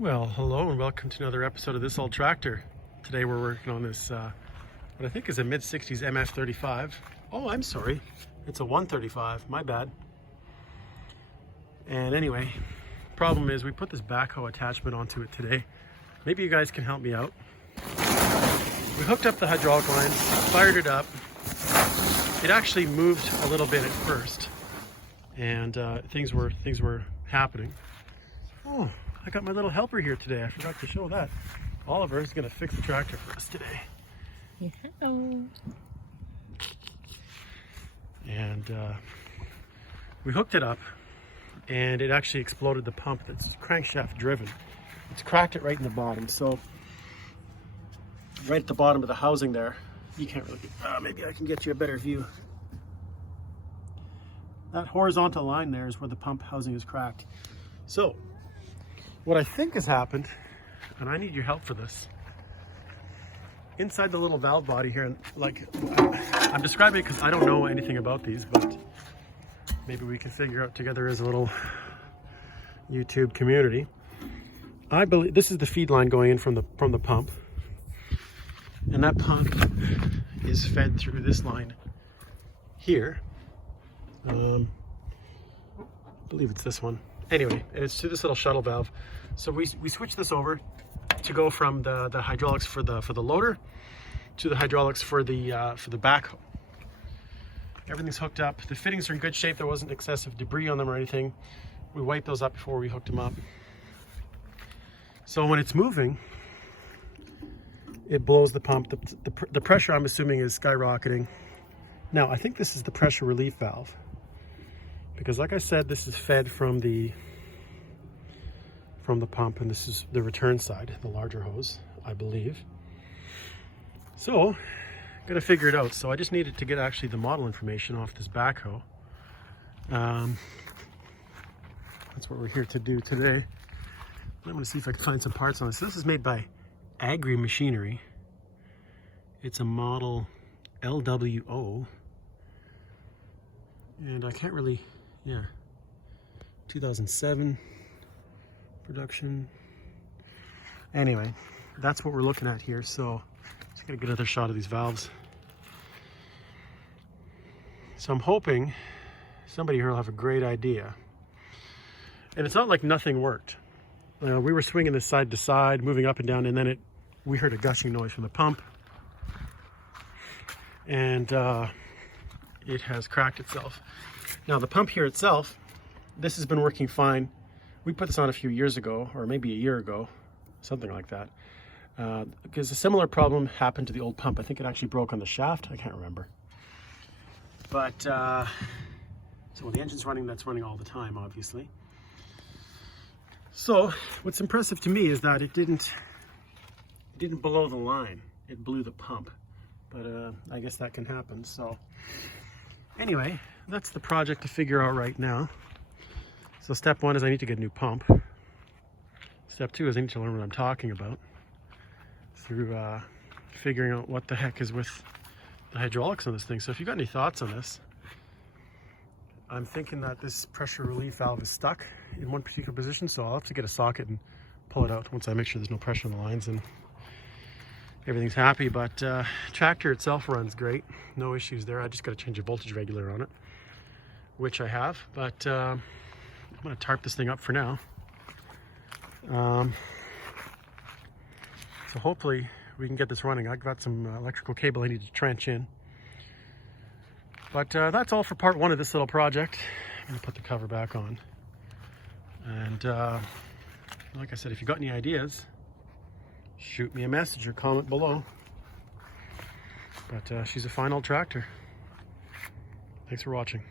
Well, hello and welcome to another episode of This Old Tractor. Today we're working on this, what I think is a mid-60s MF35. Oh, I'm sorry. It's a 135, my bad. And anyway, problem is we put this backhoe attachment onto it today. Maybe you guys can help me out. We hooked up the hydraulic line, fired it up. It actually moved a little bit at first, and things were happening. Oh, I got my little helper here today. I forgot to show that. Oliver is going to fix the tractor for us today. Hello. And we hooked it up, and it actually exploded the pump that's crankshaft driven. It's cracked it right in the bottom. So right at the bottom of the housing there, you can't really, maybe I can get you a better view. That horizontal line there is where the pump housing is cracked. So what I think has happened, and I need your help for this, inside the little valve body here, like I'm describing it because I don't know anything about these, but maybe we can figure out together as a little YouTube community. I believe this is the feed line going in from the pump, and that pump is fed through this line here. I believe it's this one. Anyway, it's to this little shuttle valve. So we switched this over to go from the hydraulics for the loader to the hydraulics for the backhoe. Everything's hooked up. The fittings are in good shape. There wasn't excessive debris on them or anything. We wiped those up before we hooked them up. So when it's moving, it blows the pump. The pressure, I'm assuming, is skyrocketing. Now, I think this is the pressure relief valve, because like I said, this is fed from the pump, and this is the return side, the larger hose, I believe. So, gotta figure it out. So I just needed to get actually the model information off this backhoe. That's what we're here to do today. I'm gonna see if I can find some parts on this. This is made by Agri-Machinery. It's a model LWO. And I can't really, 2007 production. Anyway, that's what we're looking at here. So just gonna get another shot of these valves. So I'm hoping somebody here will have a great idea. And it's not like nothing worked. We were swinging this side to side, moving up and down, and then we heard a gushing noise from the pump. And it has cracked itself. Now the pump here itself, this has been working fine. We put this on a few years ago, or maybe a year ago, something like that. Because a similar problem happened to the old pump. I think it actually broke on the shaft. I can't remember. But, so when the engine's running, that's running all the time, obviously. So what's impressive to me is that it didn't blow the line. It blew the pump. But I guess that can happen. So anyway, that's the project to figure out right now. So step one is I need to get a new pump. Step two is I need to learn what I'm talking about through figuring out what the heck is with the hydraulics on this thing. So if you've got any thoughts on this, I'm thinking that this pressure relief valve is stuck in one particular position, so I'll have to get a socket and pull it out once I make sure there's no pressure on the lines and everything's happy. But tractor itself runs great, no issues there. I just got to change a voltage regulator on it, which I have, but I'm going to tarp this thing up for now. So hopefully we can get this running. I've got some electrical cable I need to trench in. But that's all for part one of this little project. I'm going to put the cover back on. And like I said, if you've got any ideas, shoot me a message or comment below. But she's a fine old tractor. Thanks for watching.